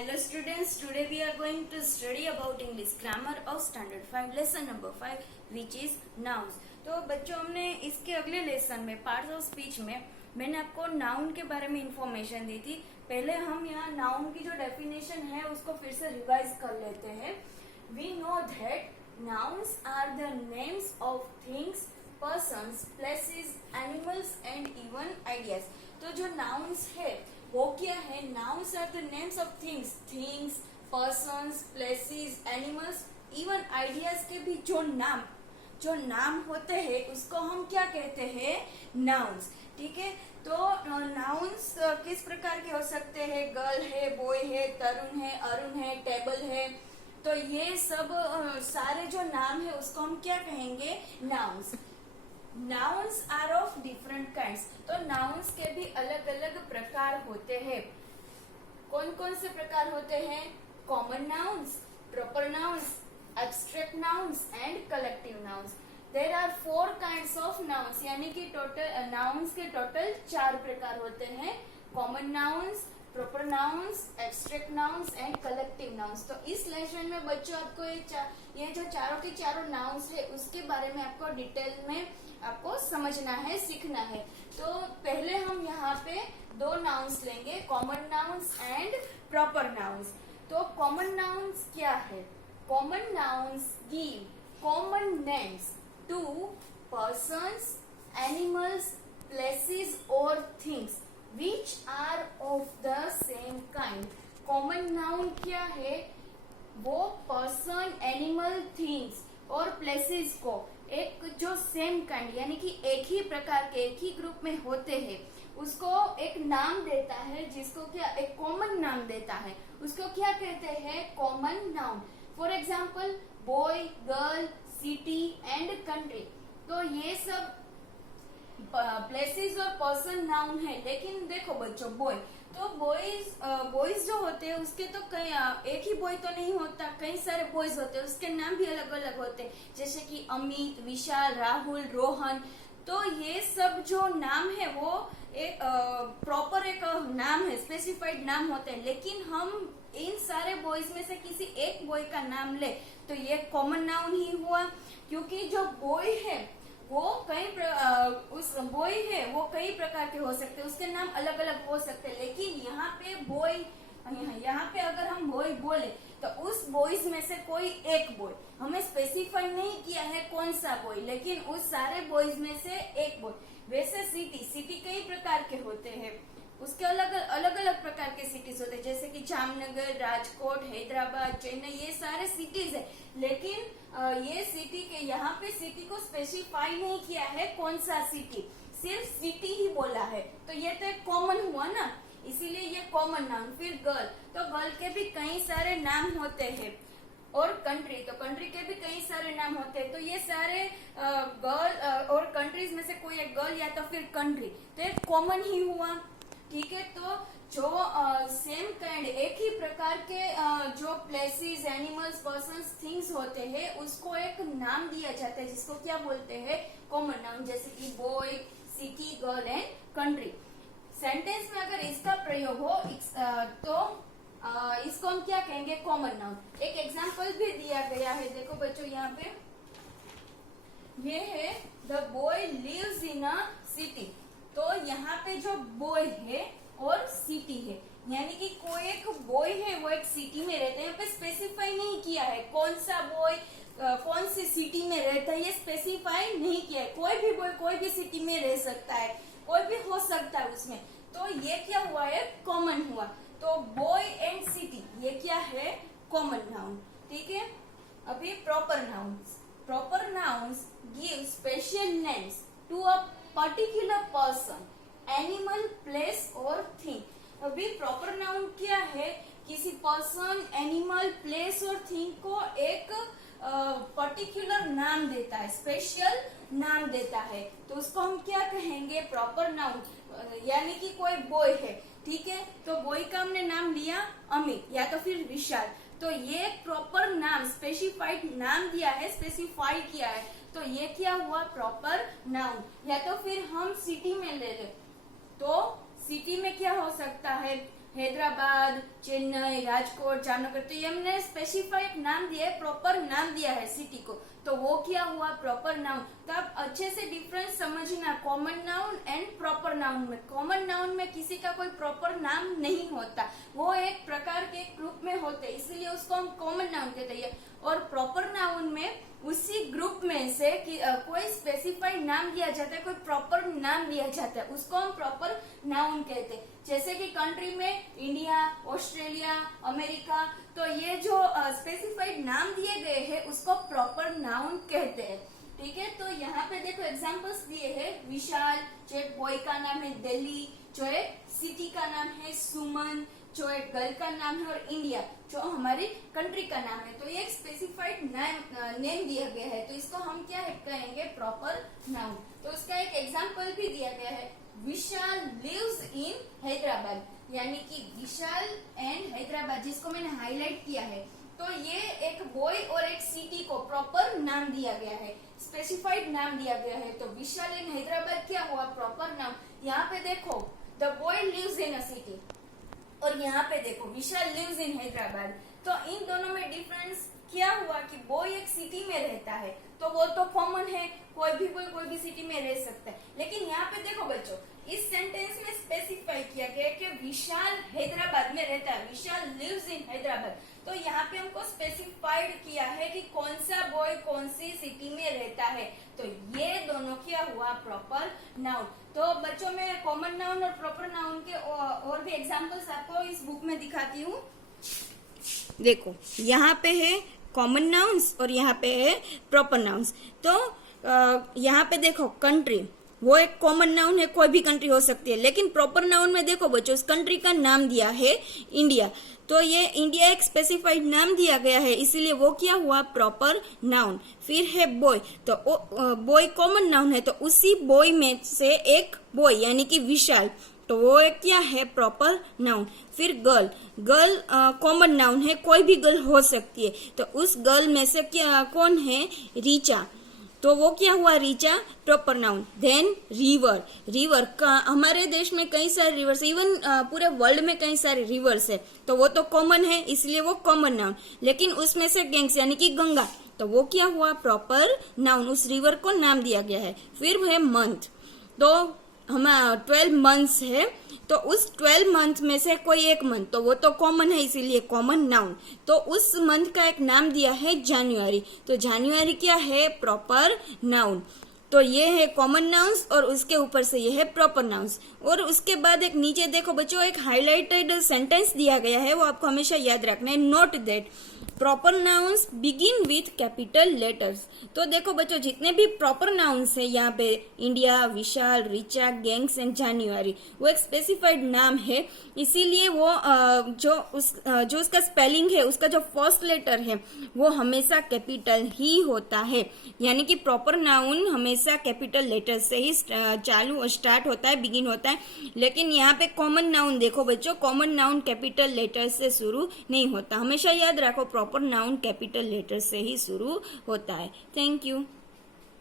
Hello students, today we are going to study about English grammar of standard 5 lesson number 5 which is nouns। तो बच्चों हमने इसके अगले lesson में parts of speech में मैंने आपको नाउन के बारे में इंफॉर्मेशन दी थी। पहले हम यहाँ नाउन की जो डेफिनेशन है उसको फिर से रिवाइज कर लेते हैं। We know that nouns are the names of things, persons, places, animals and even ideas। तो जो nouns है वो क्या है? Nouns are the names of things, persons, places, animals, even ideas के भी जो नाम होते हैं उसको हम क्या कहते हैं? Nouns। ठीक है, तो nouns किस प्रकार के हो सकते हैं? गर्ल है, बॉय है, तरुण है, अरुण है, टेबल है। तो ये सब सारे जो नाम है उसको हम क्या कहेंगे? Nouns। Nouns are of different kinds। तो nouns के भी अलग अलग प्रकार होते हैं। कौन कौन से प्रकार होते हैं? Common nouns, proper nouns, abstract nouns and collective nouns। There are 4 kinds of nouns, यानी कि टोटल nouns के टोटल 4 प्रकार होते हैं। Common nouns, proper nouns, abstract nouns and collective nouns। तो इस लेसन में बच्चों आपको ये जो चारों के चारों nouns है उसके बारे में आपको डिटेल में आपको समझना है, सीखना है। तो पहले हम यहाँ पे 2 nouns लेंगे, common nouns and proper nouns। तो common nouns क्या है? Common nouns give common names to persons, animals, places or things which are of the same kind। common noun क्या है? वो person, animal, things और places को एक जो सेम काइंड यानी कि एक ही प्रकार के एक ही ग्रुप में होते हैं उसको एक नाम देता है, जिसको क्या एक कॉमन नाम देता है, उसको क्या कहते हैं? Common noun. For example boy, girl, city and country. तो ये सब प्लेसेस और पर्सन नाउन है। लेकिन देखो बच्चों, बॉय तो बॉयज जो होते हैं उसके तो कई एक ही बॉय तो नहीं होता, कई सारे बॉयज होते हैं, उसके नाम भी अलग अलग होते हैं, जैसे कि अमित, विशाल, राहुल, रोहन। तो ये सब जो नाम है वो एक प्रॉपर एक नाम है, स्पेसिफाइड नाम होते हैं। लेकिन हम इन सारे बॉयज में से किसी एक बॉय का नाम ले तो ये कॉमन नाउन ही हुआ, क्योंकि जो बॉय है वो उस बॉय है वो कई प्रकार के हो सकते हैं, उसके नाम अलग अलग हो सकते हैं। लेकिन यहाँ पे बॉय, यहाँ पे अगर हम बॉय बोले तो उस बॉयज में से कोई एक बॉय, हमें स्पेसिफाई नहीं किया है कौन सा बॉय, लेकिन उस सारे बॉयज में से एक बॉय। वैसे सिटी कई प्रकार के होते हैं, उसके अलग अलग प्रकार के सिटीज होते हैं, जैसे कि जामनगर, राजकोट, हैदराबाद, चेन्नई, ये सारे सिटीज है। लेकिन ये सिटी के यहाँ पे सिटी को स्पेसिफाई नहीं किया है कौन सा सिटी, सिर्फ सिटी ही बोला है। तो ये तो एक कॉमन हुआ ना, इसीलिए ये कॉमन नाम। फिर गर्ल, तो गर्ल के भी कई सारे नाम होते हैं। और कंट्री, तो कंट्री के भी कई सारे नाम होते हैं। तो ये सारे गर्ल और कंट्रीज में से कोई एक गर्ल या तो फिर कंट्री, तो एक कॉमन ही हुआ। ठीक है, तो जो सेम काइंड एक ही प्रकार के जो प्लेसेस, एनिमल्स, पर्सन्स, थिंग्स होते हैं उसको एक नाम दिया जाता है, जिसको क्या बोलते हैं? Common noun. जैसे कि boy, city, girl and country. Sentence में अगर इसका प्रयोग हो तो इसको हम क्या कहेंगे? Common noun. एक एग्जाम्पल भी दिया गया है, देखो बच्चों यहाँ पे ये है, the boy lives in a city. तो यहाँ पे जो बॉय है और सिटी है, यानी कि कोई एक बॉय है वो एक सिटी में रहता है। यहाँ पे स्पेसिफाई नहीं किया है कौन सा बॉय कौन सी सिटी में रहता है, ये स्पेसिफाई नहीं किया है। कोई भी बॉय कोई भी सिटी में रह सकता है, कोई भी हो सकता है उसमें। तो ये क्या हुआ है? कॉमन हुआ। तो बॉय एंड सिटी ये क्या है? Common noun. ठीक है, अभी proper nouns. Proper nouns give special names to a particular person, animal, place और थिंग। अभी प्रॉपर नाउन क्या है? किसी पर्सन, एनिमल, प्लेस और थिंग को एक पर्टिकुलर नाम देता है, स्पेशल नाम देता है। तो उसको हम क्या कहेंगे? Proper noun. यानी कि कोई बॉय है, ठीक है, तो बॉय का हमने नाम लिया अमित या तो फिर विशाल। तो ये प्रॉपर नाम, स्पेसिफाइड नाम दिया है, स्पेसिफाई किया है, तो ये क्या हुआ? Proper noun. या तो फिर हम सिटी में ले ले तो सिटी में क्या हो सकता है? हैदराबाद, चेन्नई, राजकोट, जामनगर, तो ये हमने स्पेसिफाइड नाम दिया है, प्रॉपर नाम दिया है सिटी को, तो वो क्या हुआ प्रॉपर नाउन। तो आप अच्छे से डिफरेंस समझना common noun and proper noun में। कॉमन नाउन में किसी का कोई प्रॉपर नाम नहीं होता, वो एक प्रकार के ग्रुप में होते, इसलिए उसको हम कॉमन नाउन कहते हैं। और प्रॉपर नाउन में उसी ग्रुप में से कोई स्पेसिफाइड नाम दिया जाता है, कोई प्रॉपर नाम दिया जाता है, उसको हम प्रॉपर नाउन कहते हैं। जैसे कि कंट्री में इंडिया, ऑस्ट्रेलिया, अमेरिका, तो ये जो स्पेसिफाइड नाम दिए गए हैं उसको प्रॉपर नाउन कहते हैं। ठीक है, तो यहाँ पे देखो एग्जांपल्स दिए हैं। विशाल जो एक बॉय का नाम है, दिल्ली जो एक सिटी का नाम है, सुमन जो एक गर्ल का नाम है, और इंडिया जो हमारी कंट्री का नाम है। तो ये एक स्पेसिफाइड नेम दिया गया है, तो इसको हम क्या कहेंगे प्रॉपर नाउन। तो उसका एक एग्जांपल भी दिया गया है, विशाल लिव्स इन हैदराबाद, यानी कि विशाल एंड हैदराबाद जिसको मैंने हाईलाइट किया है। तो ये एक बॉय और एक सिटी को प्रॉपर नाम दिया गया है, स्पेसिफाइड नाम दिया गया है। तो विशाल इन हैदराबाद क्या हुआ प्रॉपर नाउन। यहाँ पे देखो the boy lives in a city, और यहाँ पे देखो विशाल लिव्स इन हैदराबाद। तो इन दोनों में डिफरेंस क्या हुआ कि बॉय एक सिटी में रहता है, तो वो तो कॉमन है, कोई भी सिटी में रह सकता है। लेकिन यहाँ पे देखो बच्चों, इस सेंटेंस में स्पेसिफाई किया गया कि विशाल हैदराबाद में रहता है, विशाल लिव्स इन हैदराबाद। तो यहाँ पे हमको स्पेसिफाइड किया है कि कौन सा बॉय कौन सी सिटी में रहता है। तो ये दोनों क्या हुआ प्रॉपर नाउन। तो बच्चों में कॉमन नाउन और प्रॉपर नाउन के और भी एग्जांपल्स आपको इस बुक में दिखाती हूँ। देखो यहाँ पे है कॉमन नाउन्स और यहाँ पे है प्रॉपर नाउन्स। तो यहाँ पे देखो कंट्री, वो एक कॉमन नाउन है, कोई भी कंट्री हो सकती है। लेकिन प्रॉपर नाउन में देखो बच्चों, उस कंट्री का नाम दिया है इंडिया, तो ये इंडिया एक स्पेसिफाइड नाम दिया गया है, इसीलिए वो क्या हुआ प्रॉपर नाउन। फिर है बॉय, तो बॉय कॉमन नाउन है, तो उसी बॉय में से एक बॉय यानी कि विशाल, तो वो एक क्या है प्रॉपर नाउन। फिर गर्ल, गर्ल कॉमन नाउन है, कोई भी गर्ल हो सकती है, तो उस गर्ल में से क्या कौन है रीचा, तो वो क्या हुआ Richa proper noun. Then river, river का हमारे देश में कई सारे रिवर्स, इवन पूरे वर्ल्ड में कई सारे रिवर्स है, तो वो तो कॉमन है इसलिए वो कॉमन नाउन। लेकिन उसमें से गैंग्स यानी कि गंगा, तो वो क्या हुआ प्रॉपर नाउन, उस रिवर को नाम दिया गया है। फिर है मंथ, तो हमारा 12 मंथ्स है, तो उस 12 मंथ में से कोई एक मंथ, तो वो तो कॉमन है इसीलिए कॉमन नाउन। तो उस मंथ का एक नाम दिया है जनवरी, तो जनवरी क्या है प्रॉपर नाउन। तो ये है कॉमन नाउन्स और उसके ऊपर से ये है प्रॉपर नाउन्स। और उसके बाद एक नीचे देखो बच्चों, एक हाईलाइटेड सेंटेंस दिया गया है, वो आपको हमेशा याद रखना है। Note that proper nouns begin with capital letters. तो देखो बच्चों, जितने भी प्रॉपर नाउन्स है यहाँ पे India, Vishal, Richa, gangs and January, वो एक स्पेसिफाइड नाम है, इसीलिए वो जो उसका स्पेलिंग है, उसका जो फर्स्ट लेटर है वो हमेशा कैपिटल ही होता है। यानी कि प्रॉपर नाउन हमेशा कैपिटल लेटर से ही चालू स्टार्ट होता है, बिगिन होता है। लेकिन यहाँ पे कॉमन नाउन देखो बच्चों, कॉमन नाउन कैपिटल लेटर से शुरू नहीं होता, हमेशा याद रखो प्रॉपर नाउन कैपिटल लेटर से ही शुरू होता है। Thank you.